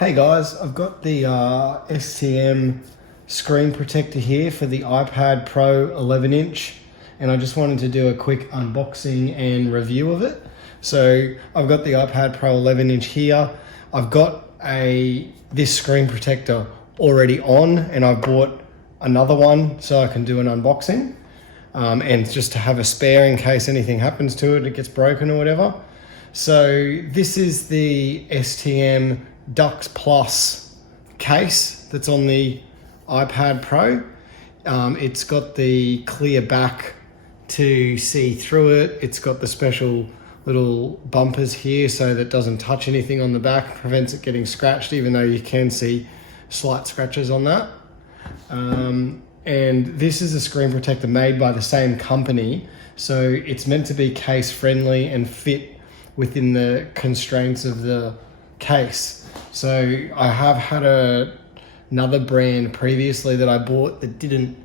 Hey guys, I've got the STM screen protector here for the iPad Pro 11 inch and I just wanted to do a quick unboxing and review of it. So I've got the iPad Pro 11 inch here. I've got this screen protector already on and I've bought another one so I can do an unboxing and just to have a spare in case anything happens to it, it gets broken or whatever. So this is the STM Dux Plus case that's on the iPad Pro. It's got the clear back to see through it. It's got the special little bumpers here so that it doesn't touch anything on the back, prevents it getting scratched, even though you can see slight scratches on that. And this is a screen protector made by the same company, so it's meant to be case friendly and fit within the constraints of the case. So I have had another brand previously that I bought that didn't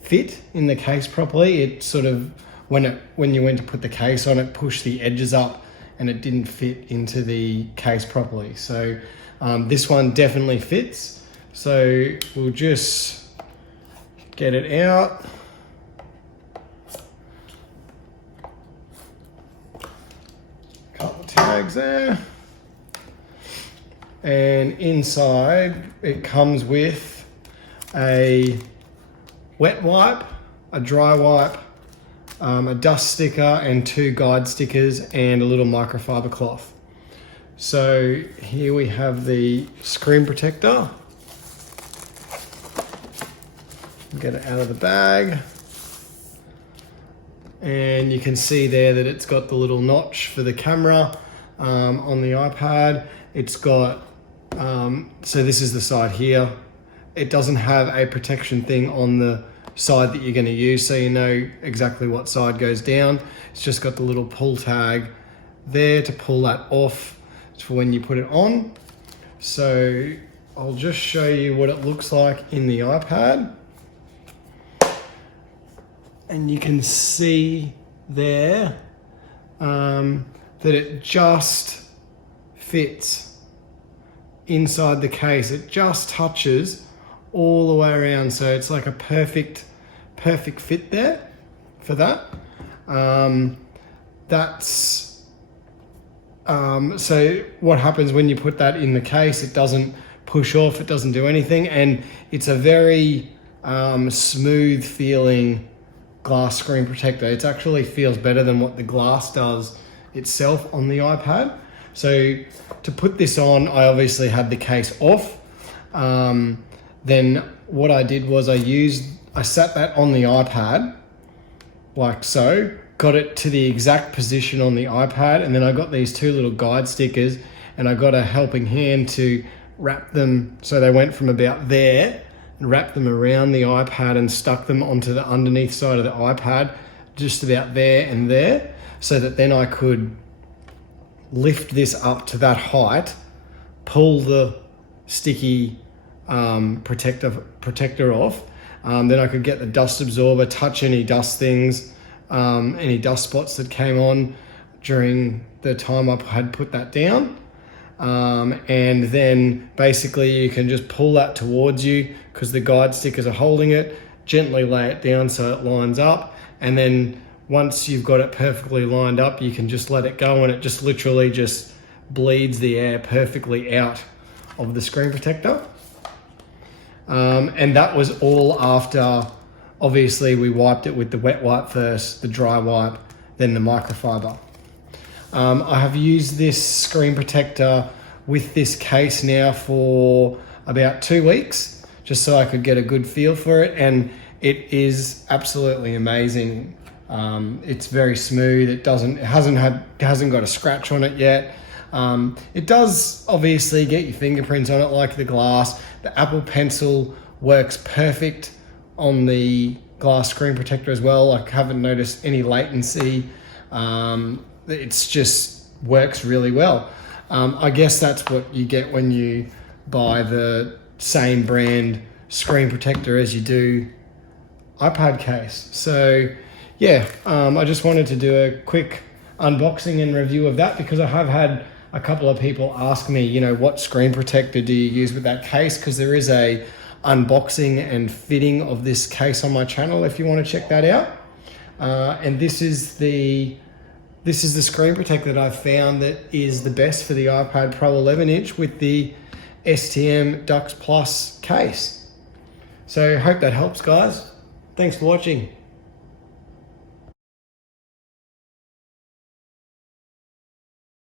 fit in the case properly. It sort of, when you went to put the case on, it pushed the edges up and it didn't fit into the case properly. So this one definitely fits. So we'll just get it out. Couple tags there. And inside it comes with a wet wipe, a dry wipe, a dust sticker and 2 guide stickers and a little microfiber cloth. So here we have the screen protector. Get it out of the bag. And you can see there that it's got the little notch for the camera on the iPad. It's got, so this is the side here. It doesn't have a protection thing on the side that you're going to use, so you know exactly what side goes down. It's just got the little pull tag there to pull that off for when you put it on. So I'll just show you what it looks like in the iPad. And you can see there that it just fits inside the case. It just touches all the way around, so it's like a perfect fit there for that. So what happens when you put that in the case, it doesn't push off, it doesn't do anything, and it's a very smooth feeling glass screen protector. It actually feels better than what the glass does itself on the iPad. So to put this on, I obviously had the case off. Then what I did was I sat that on the iPad like so, got it to the exact position on the iPad, and then I got these 2 little guide stickers and I got a helping hand to wrap them so they went from about there and wrapped them around the iPad and stuck them onto the underneath side of the iPad, just about there and there, so that then I could lift this up to that height, pull the sticky protector off, then I could get the dust absorber, touch any dust things, any dust spots that came on during the time I had put that down. And then basically you can just pull that towards you because the guide stickers are holding it, gently lay it down so it lines up, and then once you've got it perfectly lined up, you can just let it go and it just literally just bleeds the air perfectly out of the screen protector. And that was all after, obviously we wiped it with the wet wipe first, the dry wipe, then the microfiber. I have used this screen protector with this case now for about 2 weeks, just so I could get a good feel for it, and it is absolutely amazing. It's very smooth. It hasn't got a scratch on it yet. It does obviously get your fingerprints on it like the glass. The Apple Pencil works perfect on the glass screen protector as well. I haven't noticed any latency. It's just works really well. I guess that's what you get when you buy the same brand screen protector as you do iPad case. So yeah, I just wanted to do a quick unboxing and review of that because I have had a couple of people ask me, you know, what screen protector do you use with that case? Because there is a unboxing and fitting of this case on my channel if you want to check that out. And this is the screen protector that I've found that is the best for the iPad Pro 11-inch with the STM Dux Plus case. So hope that helps, guys. Thanks for watching.